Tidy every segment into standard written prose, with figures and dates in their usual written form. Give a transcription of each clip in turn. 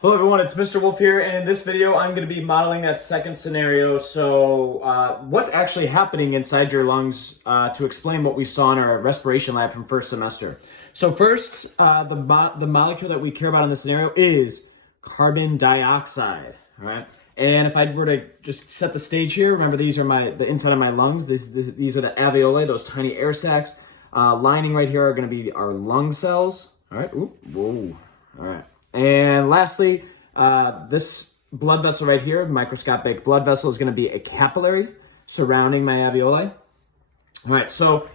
Hello everyone, it's Mr. Wolfe here, and in this video I'm going to be modeling that second scenario. So what's actually happening inside your lungs to explain what we saw in our respiration lab from first semester. So first, the molecule that we care about in this scenario is carbon dioxide, all right? And if I were to just set the stage here, remember these are the inside of my lungs. These are the alveoli, those tiny air sacs. Lining right here are going to be our lung cells, all right? Ooh, whoa, all right. And lastly, this blood vessel right here, microscopic blood vessel, is going to be a capillary surrounding my alveoli. All right, so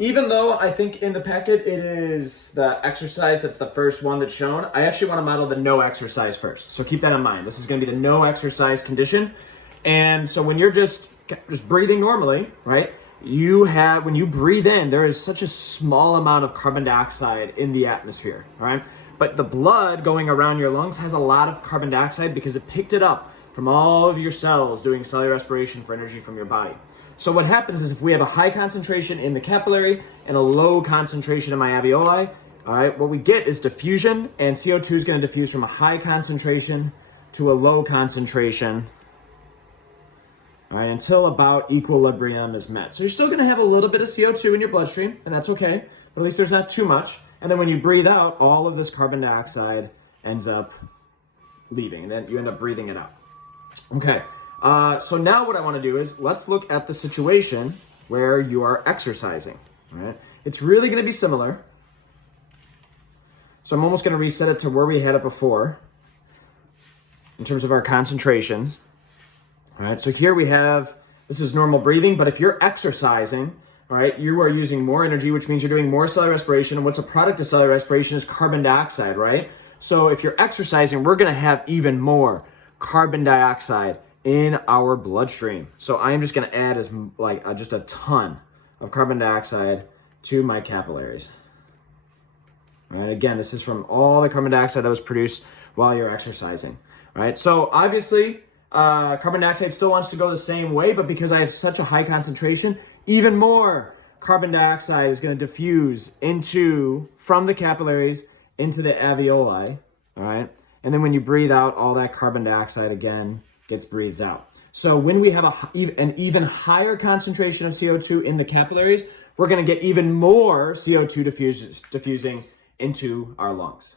even though I think in the packet it is the exercise that's the first one that's shown, I actually want to model the no exercise first. So keep that in mind. This is going to be the no exercise condition. And so when you're just breathing normally, right, when you breathe in, there is such a small amount of carbon dioxide in the atmosphere, all right? But the blood going around your lungs has a lot of carbon dioxide because it picked it up from all of your cells doing cellular respiration for energy from your body. So what happens is if we have a high concentration in the capillary and a low concentration in my alveoli, all right, what we get is diffusion, and CO2 is going to diffuse from a high concentration to a low concentration, all right, until about equilibrium is met. So you're still going to have a little bit of CO2 in your bloodstream, and that's okay, but at least there's not too much. And then when you breathe out, all of this carbon dioxide ends up leaving, and then you end up breathing it out. Okay, so now what I want to do is let's look at the situation where you are exercising. All right, it's really going to be similar. So I'm almost going to reset it to where we had it before in terms of our concentrations. All right, so here we have, this is normal breathing, but if you're exercising, all right, you are using more energy, which means you're doing more cellular respiration. And what's a product of cellular respiration is carbon dioxide, right? So if you're exercising, we're going to have even more carbon dioxide in our bloodstream. So I am just going to add just a ton of carbon dioxide to my capillaries. All right, again, this is from all the carbon dioxide that was produced while you're exercising. All right, so obviously carbon dioxide still wants to go the same way, but because I have such a high concentration, even more carbon dioxide is going to diffuse from the capillaries into the alveoli, all right? And then when you breathe out, all that carbon dioxide again gets breathed out. So when we have an even higher concentration of CO2 in the capillaries, we're going to get even more CO2 diffusing into our lungs.